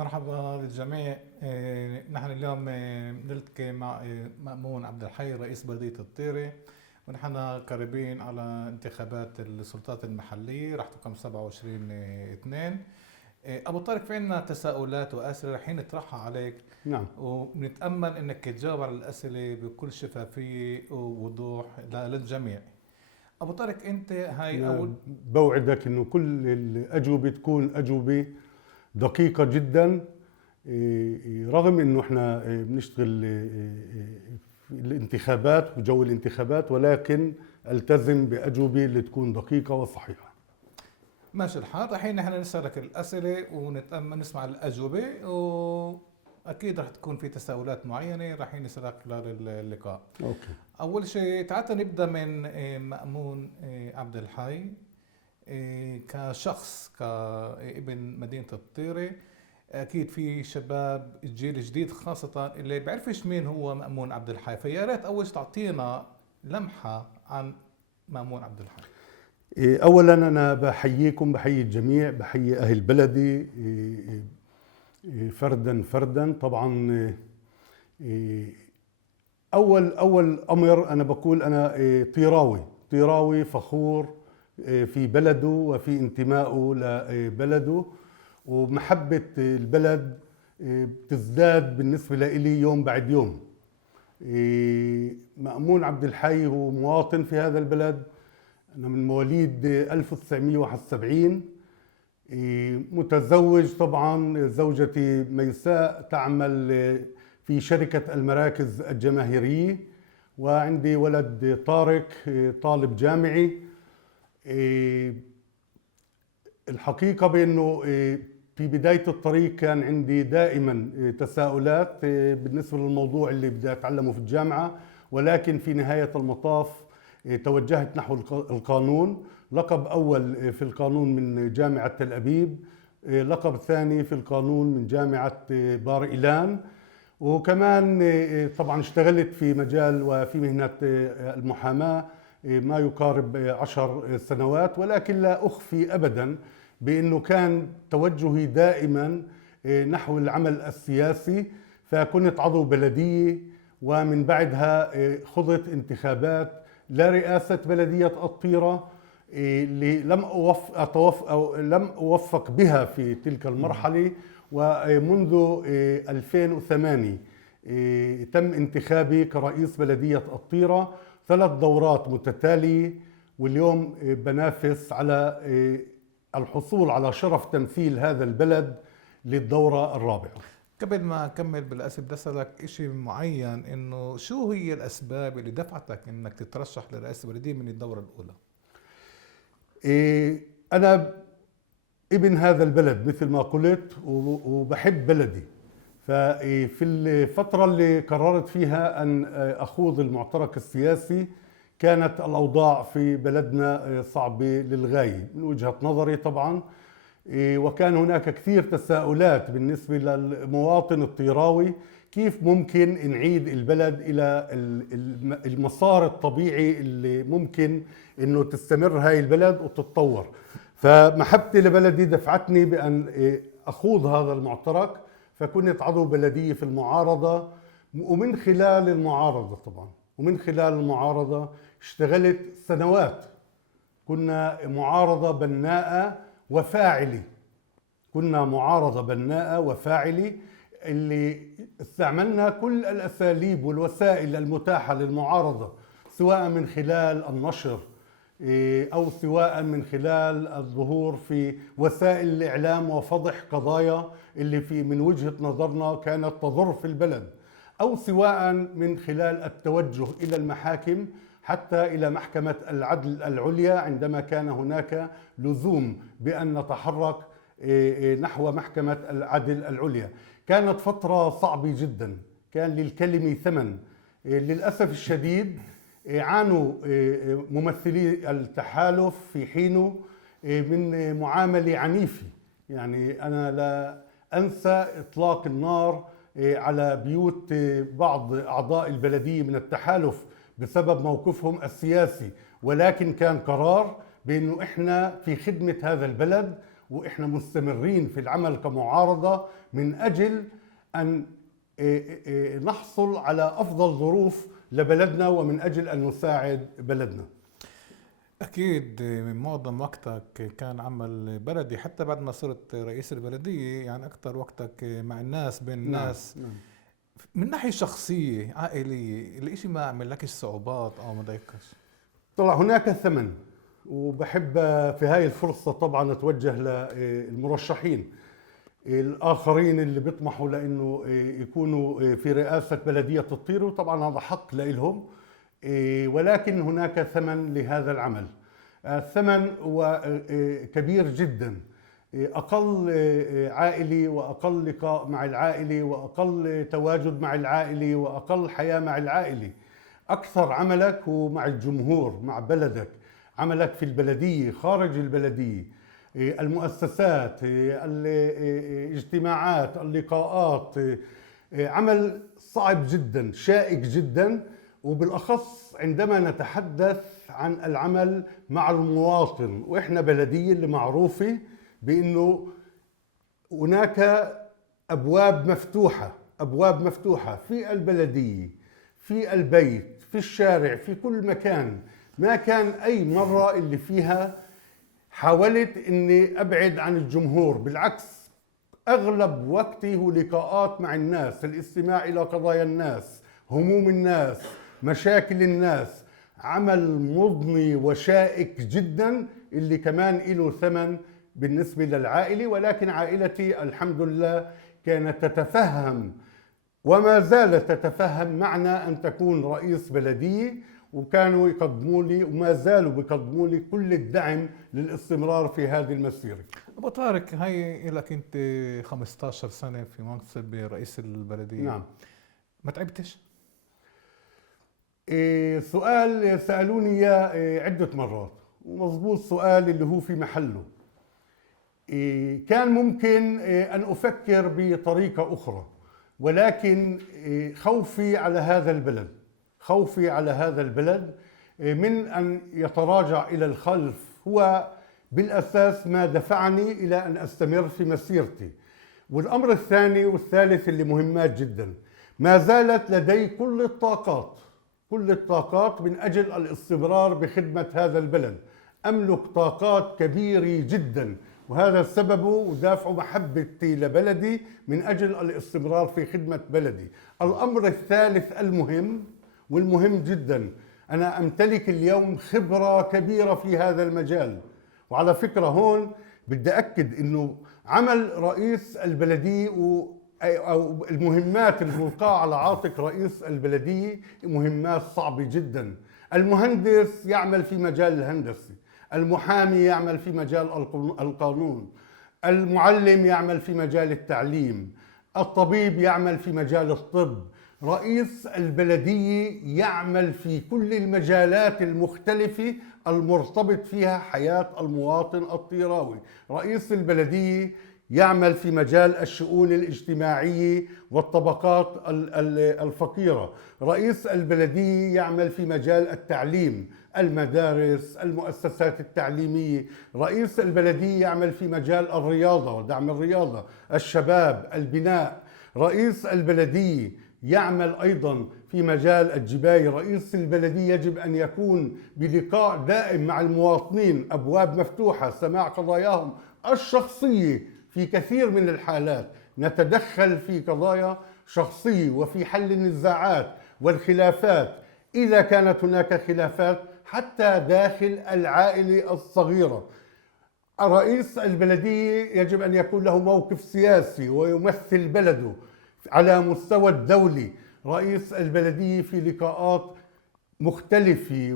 مرحبا للجميع. نحن اليوم نلتقي مع مأمون عبد الحي رئيس بلدية الطيرة، ونحن قريبين على انتخابات السلطات المحلية راح تقام 27/2. أبو طارق، في عنا تساؤلات وأسئلة رح نطرحها عليك، نعم. ونتأمل إنك تجاوب على الأسئلة بكل شفافية ووضوح للجميع. أبو طارق، أنت هاي أول بوعدك إنه كل الأجوبة تكون أجوبة دقيقة جدا، رغم إنه إحنا بنشتغل في الانتخابات وجو الانتخابات، ولكن التزم بأجوبة اللي تكون دقيقة وصحيحة. ماشي الحال. الحين نحن نسألك الأسئلة ونتأمل نسمع الأجوبة، وأكيد رح تكون في تساؤلات معينة رح نسألك خلال اللقاء. أوكي. أول شيء تعال نبدأ من مأمون عبد الحي. كشخص كابن مدينة الطيرة، أكيد في شباب الجيل الجديد خاصة اللي بعرفش مين هو مأمون عبد الحي، فيا ريت أول شيء تعطينا لمحة عن مأمون عبد الحي. أولا أنا بحييكم، بحيي الجميع، بحيي أهل بلدي فردا فردا. طبعا أول أمر أنا بقول أنا طيراوي فخور في بلده وفي انتمائه لبلده، ومحبة البلد بتزداد بالنسبة لي يوم بعد يوم. مأمون عبد الحي هو مواطن في هذا البلد. أنا من مواليد 1971، متزوج. طبعا زوجتي ميساء تعمل في شركة المراكز الجماهيرية، وعندي ولد طارق طالب جامعي. الحقيقة بأنه في بداية الطريق كان عندي دائما تساؤلات بالنسبة للموضوع اللي بدي أتعلمه في الجامعة، ولكن في نهاية المطاف توجهت نحو القانون. لقب أول في القانون من جامعة تل أبيب، لقب ثاني في القانون من جامعة بار إيلان، وكمان طبعا اشتغلت في مجال وفي مهنة المحاماة ما يقارب 10 سنوات. ولكن لا أخفي أبدا بأنه كان توجهي دائما نحو العمل السياسي، فكنت عضو بلدية، ومن بعدها خضت انتخابات لرئاسة بلدية الطيرة اللي لم أوفق بها في تلك المرحلة. ومنذ 2008 تم انتخابي كرئيس بلدية الطيرة 3 دورات متتالية، واليوم بنافس على الحصول على شرف تمثيل هذا البلد للدورة الرابعة. قبل ما أكمل بالأسئلة بدي أسألك إشي معين، إنه شو هي الأسباب اللي دفعتك إنك تترشح لرئاسة البلدية من الدورة الأولى؟ أنا ابن هذا البلد مثل ما قلت، وبحب بلدي. ففي الفترة اللي قررت فيها أن أخوض المعترك السياسي كانت الأوضاع في بلدنا صعبة للغاية من وجهة نظري طبعا، وكان هناك كثير تساؤلات بالنسبة للمواطن الطيراوي، كيف ممكن نعيد البلد إلى المسار الطبيعي اللي ممكن إنه تستمر هاي البلد وتتطور. فمحبتي لبلدي دفعتني بأن أخوض هذا المعترك، فكنت عضو بلدية في المعارضة. ومن خلال المعارضة اشتغلت سنوات. كنا معارضة بناءة وفاعلة، اللي استعملنا كل الأساليب والوسائل المتاحة للمعارضة، سواء من خلال النشر أو سواء من خلال الظهور في وسائل الإعلام وفضح قضايا اللي من وجهة نظرنا كانت تضر في البلد، أو سواء من خلال التوجه إلى المحاكم، حتى إلى محكمة العدل العليا عندما كان هناك لزوم بأن نتحرك نحو محكمة العدل العليا. كانت فترة صعبة جدا، كان للكلمة ثمن. للأسف الشديد عانوا ممثلي التحالف في حينه من معاملة عنيفة. يعني أنا لا أنسى إطلاق النار على بيوت بعض أعضاء البلدية من التحالف بسبب موقفهم السياسي، ولكن كان قرار بأنه إحنا في خدمة هذا البلد وإحنا مستمرين في العمل كمعارضة من أجل أن نحصل على أفضل ظروف لبلدنا ومن أجل أن نساعد بلدنا. أكيد من معظم وقتك كان عمل بلدي، حتى بعد ما صرت رئيس البلدية يعني أكثر وقتك مع الناس، بين الناس. نعم. من ناحية شخصية عائلية الإشي ما عمل لكش صعوبات أو ما ضايقكش؟ طلع هناك ثمن، وبحب في هاي الفرصة طبعا أتوجه للمرشحين الآخرين اللي بيطمحوا لأنه يكونوا في رئاسة بلدية الطيرة، وطبعا هذا حق لهم، ولكن هناك ثمن لهذا العمل. الثمن هو كبير جدا. أقل عائلي وأقل لقاء مع العائلة وأقل تواجد مع العائلة وأقل حياة مع العائلة. أكثر عملك هو مع الجمهور، مع بلدك، عملك في البلدية، خارج البلدية، المؤسسات، الاجتماعات، اللقاءات. عمل صعب جدا، شائك جدا، وبالأخص عندما نتحدث عن العمل مع المواطن. وإحنا بلدية اللي معروفة بأنه هناك أبواب مفتوحة في البلدية، في البيت، في الشارع، في كل مكان. ما كان أي مرة اللي فيها حاولت أني أبعد عن الجمهور، بالعكس أغلب وقتي هو لقاءات مع الناس، الاستماع إلى قضايا الناس، هموم الناس، مشاكل الناس. عمل مضني وشائك جدا اللي كمان له ثمن بالنسبة للعائلة، ولكن عائلتي الحمد لله كانت تتفهم وما زالت تتفهم معنى أن تكون رئيس بلدية، وكانوا يقدموا لي وما زالوا بيقدموا لي كل الدعم للاستمرار في هذه المسيرة. أبو طارق، هاي لك أنت 15 سنة في منصب رئيس البلدية. نعم. ما تعبتش؟ سؤال سألوني إياه عدة مرات، ومظبوط سؤال اللي هو في محله. كان ممكن أن أفكر بطريقة أخرى، ولكن خوفي على هذا البلد من أن يتراجع إلى الخلف هو بالأساس ما دفعني إلى أن أستمر في مسيرتي. والأمر الثاني والثالث اللي مهمات جدا، ما زالت لدي كل الطاقات من أجل الاستمرار بخدمة هذا البلد. أملك طاقات كبيرة جدا، وهذا السبب ودافع محبتي لبلدي من أجل الاستمرار في خدمة بلدي. الأمر الثالث والمهم جدا، أنا أمتلك اليوم خبرة كبيرة في هذا المجال. وعلى فكرة هون بدي أكد أنه عمل رئيس البلدية أو المهمات الملقاة على عاتق رئيس البلدية مهمات صعبة جدا. المهندس يعمل في مجال الهندسة، المحامي يعمل في مجال القانون، المعلم يعمل في مجال التعليم، الطبيب يعمل في مجال الطب. رئيس البلدية يعمل في كل المجالات المختلفة المرتبط فيها حياة المواطن الطيراوي. رئيس البلدية يعمل في مجال الشؤون الاجتماعية والطبقات الفقيرة. رئيس البلدية يعمل في مجال التعليم، المدارس، المؤسسات التعليمية. رئيس البلدية يعمل في مجال الرياضة ودعم الرياضة، الشباب، البناء. رئيس البلدية يعمل أيضا في مجال الجباية. رئيس البلدية يجب أن يكون بلقاء دائم مع المواطنين، أبواب مفتوحة، سماع قضاياهم الشخصية. في كثير من الحالات نتدخل في قضايا شخصية وفي حل النزاعات والخلافات إذا كانت هناك خلافات حتى داخل العائلة الصغيرة. رئيس البلدية يجب أن يكون له موقف سياسي ويمثل بلده على مستوى الدولي. رئيس البلدية في لقاءات مختلفة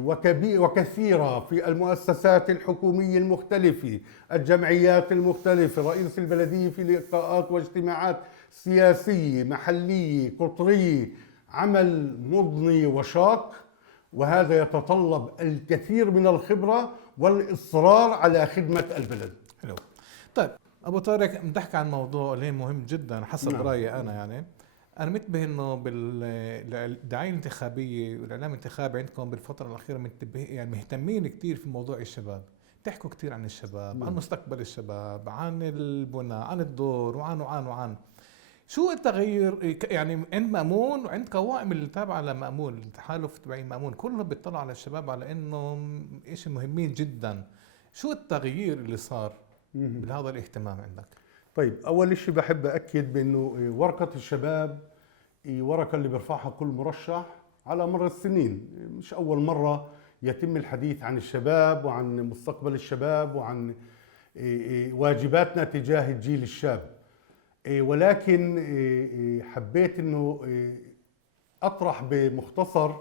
وكثيرة في المؤسسات الحكومية المختلفة، الجمعيات المختلفة. رئيس البلدية في لقاءات واجتماعات سياسية محلية قطرية. عمل مضني وشاق، وهذا يتطلب الكثير من الخبرة والإصرار على خدمة البلد. حلو. طيب أبو طارق، بنحكي عن موضوع اللي مهم جدا حسب نعم. رأيي أنا. يعني أنا منتبه إنه بالدعاية الانتخابية والإعلام الانتخابي عندكم بالفترة الأخيرة منتبه، يعني مهتمين كتير في موضوع الشباب. بتحكوا كثير عن الشباب، نعم. عن مستقبل الشباب، عن البناء، عن الدور، وعن شو التغيير؟ يعني عند مأمون وعند قوائم اللي تابعة لمأمون، التحالف تبعين مأمون، كلهم بيطلعوا على الشباب على انهم شيء مهمين جدا. شو التغيير اللي صار بهذا الاهتمام عندك؟ طيب، أول شيء بحب أكد بأنه ورقة الشباب هي ورقة اللي بيرفعها كل مرشح على مر السنين. مش أول مرة يتم الحديث عن الشباب وعن مستقبل الشباب وعن واجباتنا تجاه الجيل الشاب. ولكن حبيت أنه أطرح بمختصر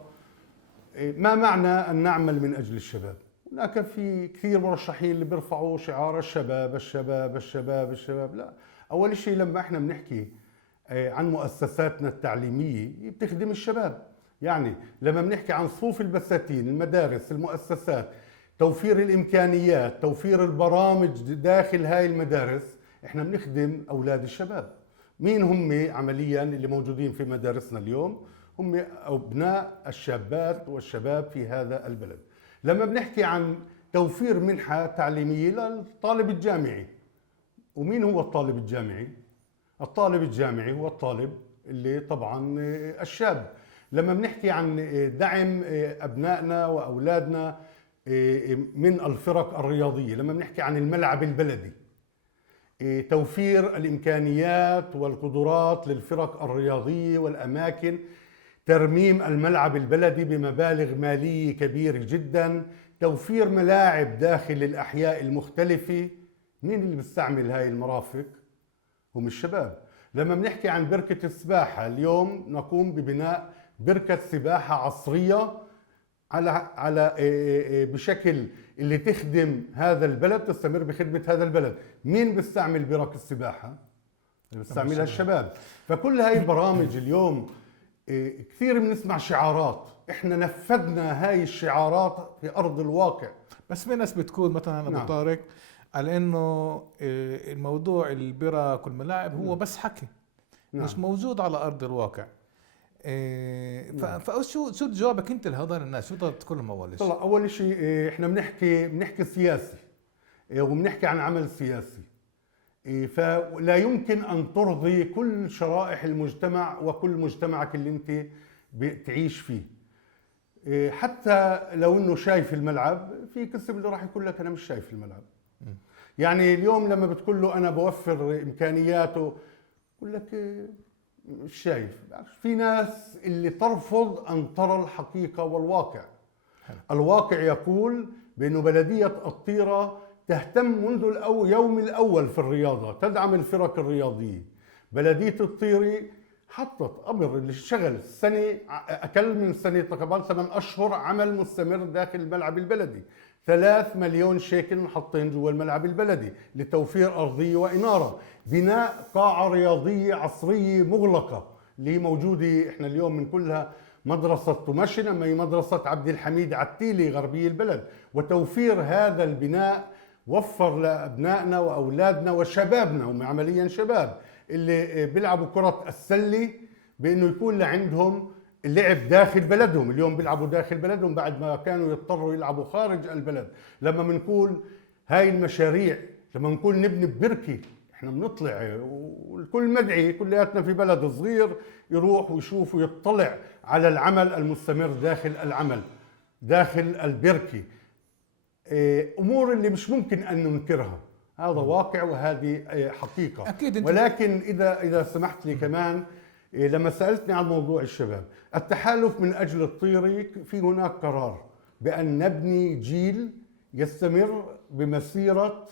ما معنى أن نعمل من أجل الشباب. هناك في كثير مرشحين اللي بيرفعوا شعار الشباب الشباب الشباب الشباب. لا، أول شيء لما احنا بنحكي عن مؤسساتنا التعليمية بتخدم الشباب. يعني لما بنحكي عن صفوف البساتين، المدارس، المؤسسات، توفير الإمكانيات، توفير البرامج داخل هاي المدارس، احنا بنخدم أولاد الشباب. مين هم عمليا اللي موجودين في مدارسنا اليوم؟ هم أبناء الشابات والشباب في هذا البلد. لما بنحكي عن توفير منحة تعليمية للطالب الجامعي، ومين هو الطالب الجامعي؟ الطالب الجامعي هو الطالب اللي طبعا الشاب. لما بنحكي عن دعم أبنائنا وأولادنا من الفرق الرياضية، لما بنحكي عن الملعب البلدي، توفير الإمكانيات والقدرات للفرق الرياضية والأماكن، ترميم الملعب البلدي بمبالغ مالية كبيرة جدا، توفير ملاعب داخل الأحياء المختلفة. مين اللي بيستعمل هاي المرافق؟ هم الشباب. لما بنحكي عن بركة السباحة، اليوم نقوم ببناء بركة سباحة عصرية على بشكل اللي تخدم هذا البلد، تستمر بخدمة هذا البلد. مين بيستعمل برك السباحة؟ بيستعملها الشباب. فكل هاي البرامج اليوم كثير بنسمع شعارات، احنا نفذنا هاي الشعارات في ارض الواقع. بس في ناس بتقول مثلا ابو نعم. طارق على انه الموضوع البرك والملاعب هو بس حكي، مش موجود على ارض الواقع. فشو جوابك انت لهذول الناس؟ شو بدك تقول لهم اول شيء؟ طلع اول شيء احنا بنحكي سياسي، وبنحكي عن عمل سياسي. فلا يمكن ان ترضي كل شرائح المجتمع وكل مجتمعك اللي انت بتعيش فيه. حتى لو انه شايف الملعب، في قسم اللي راح يقول لك انا مش شايف الملعب. يعني اليوم لما بتقول له انا بوفر امكانياته، يقول لك مش شايف. في ناس اللي ترفض ان ترى الحقيقة والواقع. الواقع يقول بانه بلدية الطيرة تهتم منذ يوم الأول في الرياضة، تدعم الفرق الرياضية. بلدية الطيرة حطت أمر اللي اشتغل سنة، أقل من سنة، تقريبا 8 أشهر عمل مستمر داخل الملعب البلدي. 3 مليون شيكل محطين جوا الملعب البلدي لتوفير أرضية وإنارة، بناء قاعة رياضية عصرية مغلقة اللي موجودة احنا اليوم من كلها مدرسة تمشن، أما هي مدرسة عبد الحميد عتيلي غربي البلد. وتوفير هذا البناء وفر لأبنائنا وأولادنا وشبابنا، هم عمليا شباب اللي بيلعبوا كرة السلة، بأنه يكون لعندهم اللعب داخل بلدهم. اليوم بيلعبوا داخل بلدهم بعد ما كانوا يضطروا يلعبوا خارج البلد. لما بنقول هاي المشاريع، لما نقول نبني ببركة، احنا بنطلع والكل مدعي، كلياتنا في بلد صغير يروح ويشوف ويطلع على العمل المستمر داخل البركة. امور اللي مش ممكن ان ننكرها، هذا واقع وهذه حقيقة. أكيد. ولكن اذا سمحت لي كمان، لما سألتني عن موضوع الشباب، التحالف من اجل الطيرة، في هناك قرار بان نبني جيل يستمر بمسيرة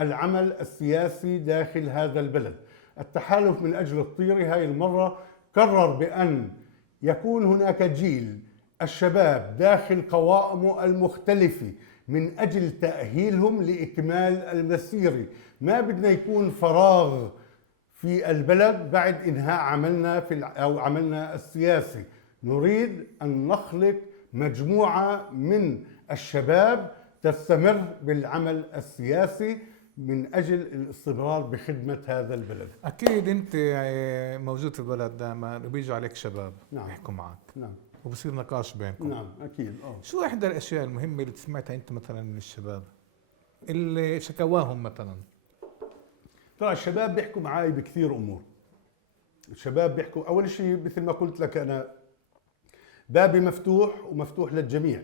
العمل السياسي داخل هذا البلد. التحالف من اجل الطيرة هاي المرة قرر بان يكون هناك جيل الشباب داخل قوائمه المختلفة من أجل تأهيلهم لإكمال المسيرة. ما بدنا يكون فراغ في البلد بعد إنهاء عملنا السياسي. نريد أن نخلق مجموعة من الشباب تستمر بالعمل السياسي من أجل الاستمرار بخدمة هذا البلد. أكيد أنت موجود في البلد دائما وبيجوا عليك شباب. نعم. يحكوا معك. نعم. وبصير نقاش بينكم. نعم أكيد. شو إحدى الأشياء المهمة اللي سمعتها أنت مثلا من الشباب؟ اللي شكواهم مثلا؟ ترى الشباب بيحكوا معي بكثير امور. الشباب بيحكوا اول شيء مثل ما قلت لك انا بابي مفتوح ومفتوح للجميع.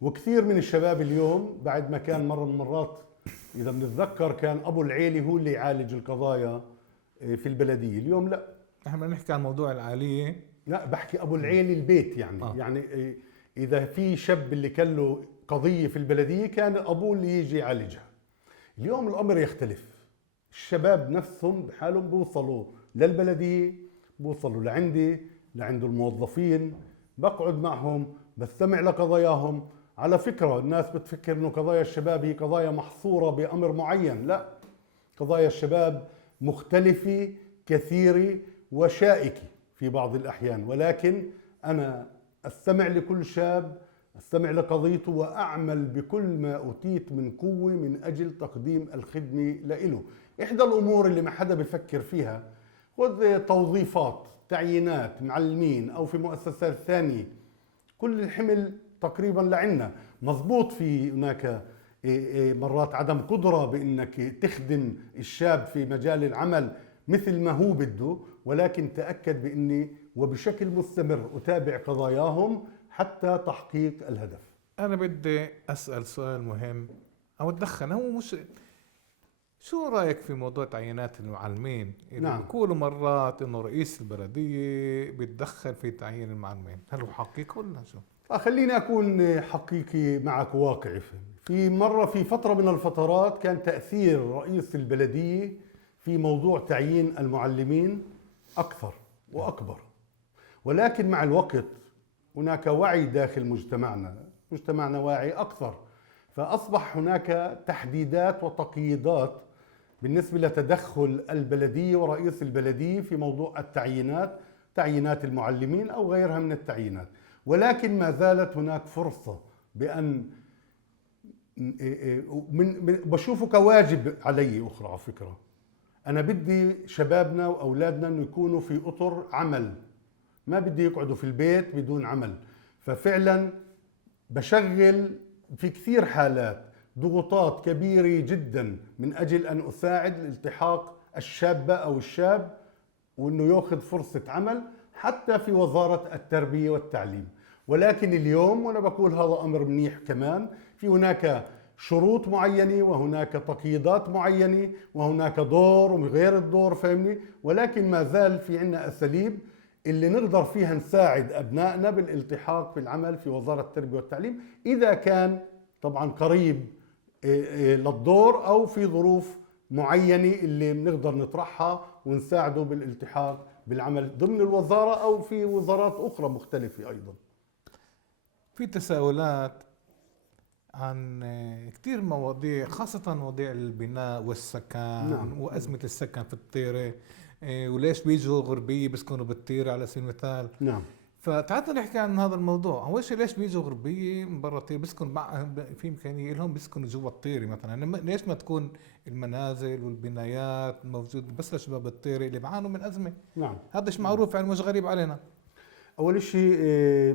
وكثير من الشباب اليوم بعد ما كان مرة من المرات اذا بنتذكر كان ابو العيلة هو اللي يعالج القضايا في البلدية، اليوم لا. احنا بدنا نحكي عن موضوع العالية. لا بحكي ابو العيلة البيت يعني يعني اذا في شاب اللي كان له قضية في البلدية كان ابوه اللي يجي يعالجها. اليوم الامر يختلف، الشباب نفسهم بحالهم بوصلوا للبلدية، بوصلوا لعند الموظفين، بقعد معهم بستمع لقضاياهم. على فكرة الناس بتفكر انه قضايا الشباب هي قضايا محصورة بأمر معين، لا، قضايا الشباب مختلفة كثيرة وشائكة في بعض الأحيان، ولكن أنا أستمع لكل شاب، أستمع لقضيته وأعمل بكل ما أوتيت من قوة من أجل تقديم الخدمة له. إحدى الأمور اللي ما حدا بفكر فيها، خذ توظيفات، تعيينات معلمين أو في مؤسسات ثانية، كل الحمل تقريبا لعنا. مضبوط في هناك مرات عدم قدرة بأنك تخدم الشاب في مجال العمل مثل ما هو بده، ولكن تأكد بأني وبشكل مستمر أتابع قضاياهم حتى تحقيق الهدف. أنا بدي أسأل سؤال مهم أو أتدخل، هو مش شو رأيك في موضوع تعيينات المعلمين؟ اللي نعم. بيقولوا مرات إنه رئيس البلدية بيتدخل في تعيين المعلمين، هل هو حقيقي ولا شو؟ خليني أكون حقيقي معك واقعي. في فترة من الفترات كان تأثير رئيس البلدية في موضوع تعيين المعلمين أكثر وأكبر، ولكن مع الوقت هناك وعي داخل مجتمعنا واعي أكثر، فأصبح هناك تحديدات وتقييدات بالنسبة لتدخل البلدية ورئيس البلدية في موضوع التعيينات، تعيينات المعلمين أو غيرها من التعيينات. ولكن ما زالت هناك فرصة بأن بشوفه كواجب علي أخرى. على فكرة أنا بدي شبابنا وأولادنا أن يكونوا في أطر عمل، ما بدي يقعدوا في البيت بدون عمل. ففعلا بشغل في كثير حالات ضغوطات كبيرة جدا من أجل أن أساعد الالتحاق الشابة أو الشاب وأنه يأخذ فرصة عمل حتى في وزارة التربية والتعليم. ولكن اليوم، وأنا بقول هذا أمر منيح كمان، في هناك شروط معينة وهناك تقييدات معينة وهناك دور وغير الدور، فهمني؟ ولكن ما زال في عنا أساليب اللي نقدر فيها نساعد أبنائنا بالالتحاق بالعمل في وزارة التربية والتعليم، إذا كان طبعا قريب للدور أو في ظروف معينة اللي بنقدر نطرحها ونساعده بالالتحاق بالعمل ضمن الوزارة أو في وزارات أخرى مختلفة. أيضا في تساؤلات عن كتير مواضيع، خاصة مواضيع البناء والسكن. نعم. وأزمة السكن في الطيرة، وليش بيجوا غربية بيسكنوا بالطيرة على سبيل المثال. نعم. فتعالوا نحكي عن هذا الموضوع. أول شيء ليش بيجوا غربية من برا الطيرة بيسكنوا في إمكانية لهم بيسكنوا جوا الطيرة مثلا؟ ليش ما تكون المنازل والبنايات موجودة بس لشباب الطيرة اللي بيعانوا من أزمة؟ نعم. هذا شيء معروف يعني، مش غريب علينا. أول شيء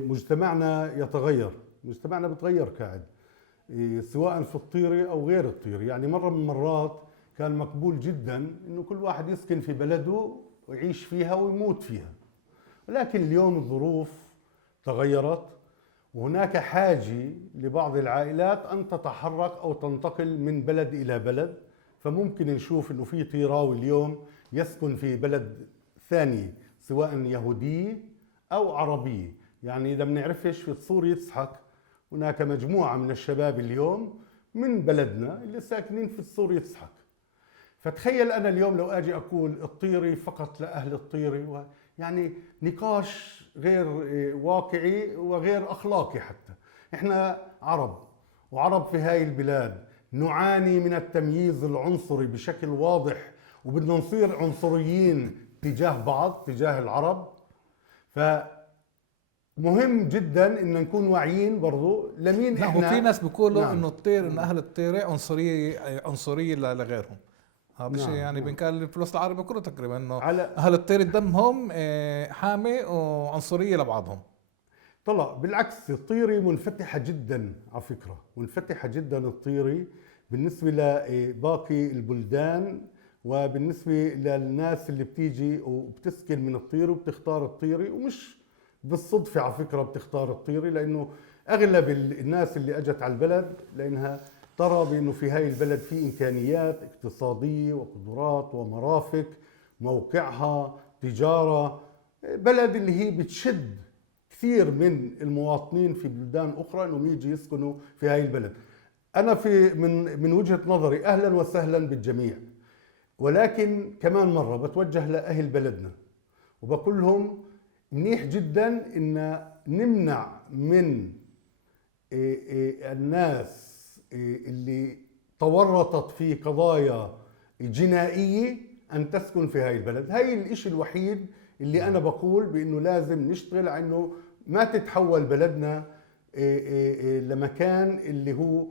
مجتمعنا يتغير، مجتمعنا بتغير قاعد، سواء في الطيرة أو غير الطيرة. يعني مرة من المرات كان مقبول جدا إنه كل واحد يسكن في بلده ويعيش فيها ويموت فيها، ولكن اليوم الظروف تغيرت وهناك حاجة لبعض العائلات أن تتحرك أو تنتقل من بلد إلى بلد. فممكن نشوف إنه في طيراوي اليوم يسكن في بلد ثاني سواء يهودية أو عربية. يعني إذا بنعرفش في تصور يضحك، هناك مجموعة من الشباب اليوم من بلدنا اللي ساكنين في تصور يضحك. فتخيل أنا اليوم لو أجي أقول الطيرة فقط لأهل الطيرة، يعني نقاش غير واقعي وغير أخلاقي. حتى إحنا عرب وعرب في هاي البلاد نعاني من التمييز العنصري بشكل واضح، وبدنا نصير عنصريين تجاه بعض، تجاه العرب. فمهم جدا إن نكون واعيين برضو لمين لا، إحنا. وفي ناس بيقولوا نعم. إنه الطير، إنه أهل الطيرة عنصرية لغيرهم. هذا شيء نعم. يعني نعم. بنقال في الوسط العربي كله تقريبا، إنه على أهل الطير دمهم حامي وعنصرية لبعضهم. طلع بالعكس، الطيرة منفتحة جدا على فكرة، منفتحة جدا الطيرة بالنسبة لباقي البلدان وبالنسبة للناس اللي بتيجي وبتسكن من الطيري وبتختار الطيري، ومش بالصدفة على فكرة بتختار الطيري، لأنه أغلب الناس اللي أجت على البلد لأنها ترى بأنه في هاي البلد في إمكانيات اقتصادية وقدرات ومرافق، موقعها تجارة، بلد اللي هي بتشد كثير من المواطنين في بلدان أخرى أنهم يجي يسكنوا في هاي البلد. أنا من وجهة نظري أهلا وسهلا بالجميع، ولكن كمان مرة بتوجه لأهل بلدنا وبقول لهم منيح جدا إن نمنع من الناس اللي تورطت في قضايا جنائية أن تسكن في هاي البلد. هاي الإشي الوحيد اللي أنا بقول بأنه لازم نشتغل على أنه ما تتحول بلدنا لمكان اللي هو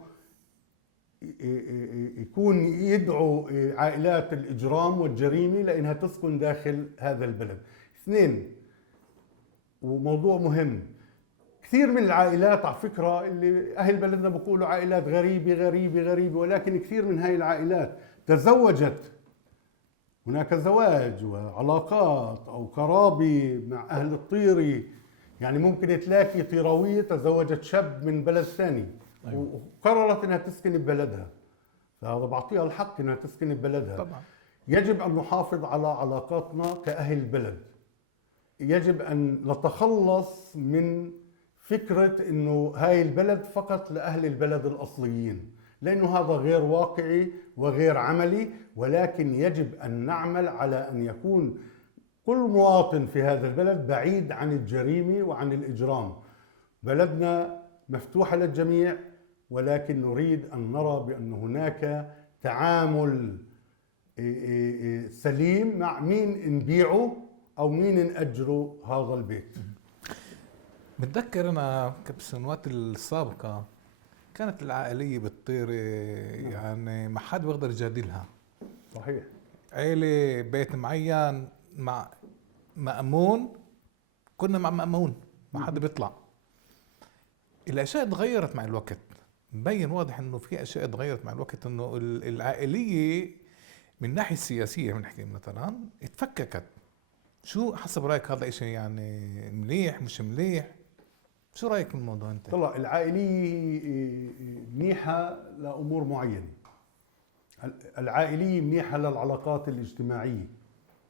يكون يدعو عائلات الإجرام والجريمة لأنها تسكن داخل هذا البلد. اثنين، وموضوع مهم، كثير من العائلات على فكرة اللي أهل بلدنا بيقولوا عائلات غريبة غريبة غريبة، ولكن كثير من هاي العائلات تزوجت، هناك زواج وعلاقات أو قرابة مع أهل الطيري، يعني ممكن تلاقي طيروية تزوجت شاب من بلد ثاني وقررت أنها تسكن ببلدها، فهذا بعطيها الحق أنها تسكن ببلدها. طبعا يجب أن نحافظ على علاقاتنا كأهل بلد، يجب أن نتخلص من فكرة أنه هاي البلد فقط لأهل البلد الأصليين، لأنه هذا غير واقعي وغير عملي، ولكن يجب أن نعمل على أن يكون كل مواطن في هذا البلد بعيد عن الجريمة وعن الإجرام. بلدنا مفتوحة للجميع، ولكن نريد أن نرى بأن هناك تعامل سليم مع مين نبيعه أو مين نأجره هذا البيت. بتذكر أنا بالسنوات السابقة كانت العائلية بالطيرة يعني ما حد بيقدر يجادلها. صحيح. عيلة بيت معين مع مأمون، كنا مع مأمون ما حد بيطلع. الأشياء تغيرت مع الوقت، مبين واضح إنه في أشياء تغيرت مع الوقت، إنه العائلية من ناحية سياسية بنحكي مثلا اتفككت. شو حسب رأيك هذا إشي يعني مليح مش مليح؟ شو رأيك في الموضوع أنت؟ طلع العائلية منيحة لأمور معينة، العائلية منيحة للعلاقات الاجتماعية.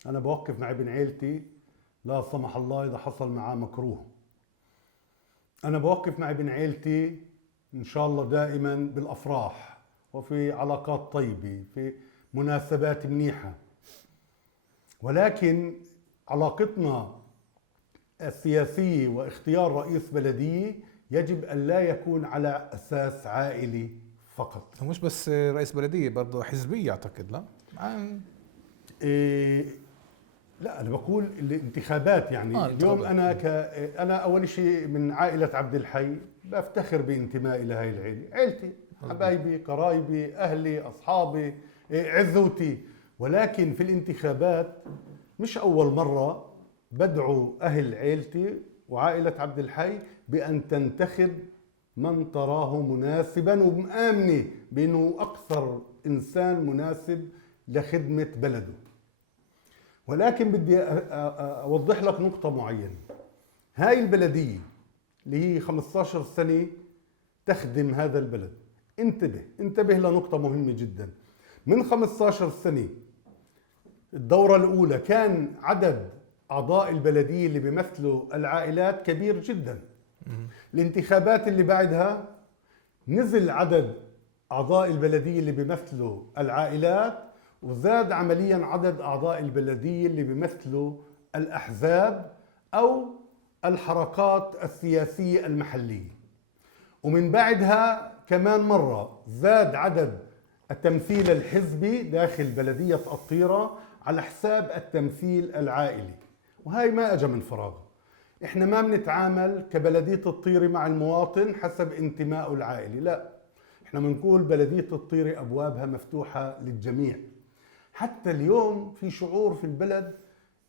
أنا بوقف مع ابن عيلتي لا سمح الله إذا حصل معاه مكروه، أنا بوقف مع ابن عيلتي إن شاء الله دائما بالأفراح وفي علاقات طيبة في مناسبات منيحة، ولكن علاقتنا السياسية واختيار رئيس بلدية يجب أن لا يكون على أساس عائلي فقط. ومش بس رئيس بلدية، برضه حزبية أعتقد. لا لا أنا بقول الانتخابات يعني اليوم أنا أول شيء من عائلة عبد الحي، بفتخر بانتمائي لهي العائلة، عائلتي حبايبي قرايبي أهلي أصحابي عزوتي، ولكن في الانتخابات مش أول مرة بدعو أهل عائلتي وعائلة عبد الحي بأن تنتخب من تراه مناسبا ومآمنة بأنه أكثر إنسان مناسب لخدمة بلده. ولكن بدي أوضح لك نقطة معينة. هاي البلدية اللي هي 15 سنة تخدم هذا البلد، انتبه لنقطة مهمة جدا. من 15 سنة الدورة الأولى كان عدد أعضاء البلدية اللي بيمثلوا العائلات كبير جدا. الانتخابات اللي بعدها نزل عدد أعضاء البلدية اللي بيمثلوا العائلات، وزاد عمليا عدد أعضاء البلدية اللي بيمثلوا الأحزاب أو الحركات السياسية المحلية. ومن بعدها كمان مرة زاد عدد التمثيل الحزبي داخل بلدية الطيرة على حساب التمثيل العائلي، وهاي ما أجا من فراغ. إحنا ما بنتعامل كبلدية الطيرة مع المواطن حسب انتمائه العائلي، لا، إحنا بنقول بلدية الطيرة أبوابها مفتوحة للجميع. حتى اليوم في شعور في البلد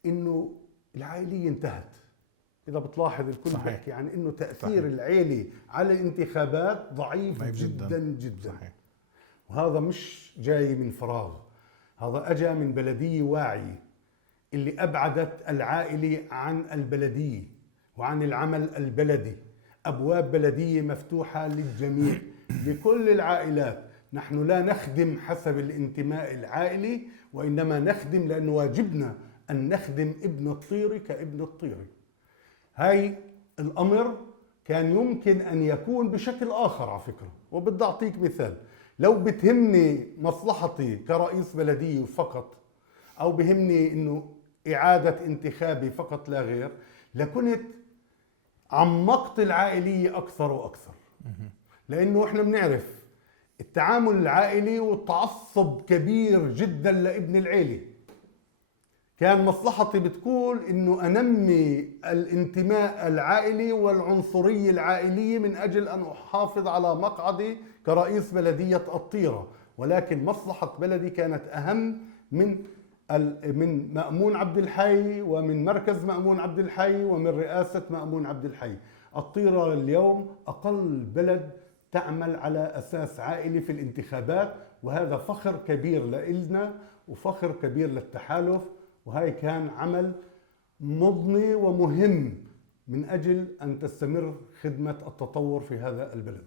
إنه العائلية انتهت. إذا بتلاحظ الكل بيحكي عن إنه تأثير العائلة على الانتخابات ضعيف جدا جدا. صحيح. وهذا مش جاي من فراغ، هذا أجا من بلدية واعية اللي أبعدت العائلة عن البلدية وعن العمل البلدي. أبواب بلدية مفتوحة للجميع، لكل العائلات. نحن لا نخدم حسب الانتماء العائلي، وإنما نخدم لأن واجبنا أن نخدم ابن الطيري كابن الطيري. هاي الأمر كان يمكن أن يكون بشكل آخر على فكرة. وبدي أعطيك مثال، لو بتهمني مصلحتي كرئيس بلدية فقط، أو بهمني أنه إعادة انتخابي فقط لا غير، لكنت عمقت العائلية أكثر وأكثر. لأنه إحنا بنعرف التعامل العائلي والتعصب كبير جدا لابن العيلة. كان مصلحتي بتقول إنه أنمي الانتماء العائلي والعنصرية العائلية من أجل أن أحافظ على مقعدي كرئيس بلدية الطيرة، ولكن مصلحة بلدي كانت أهم من مأمون عبد الحي ومن مركز مأمون عبد الحي ومن رئاسة مأمون عبد الحي. الطيرة اليوم أقل بلد تعمل على أساس عائلي في الانتخابات، وهذا فخر كبير لإلنا وفخر كبير للتحالف. وهي كان عمل مضني ومهم من أجل أن تستمر خدمة التطور في هذا البلد.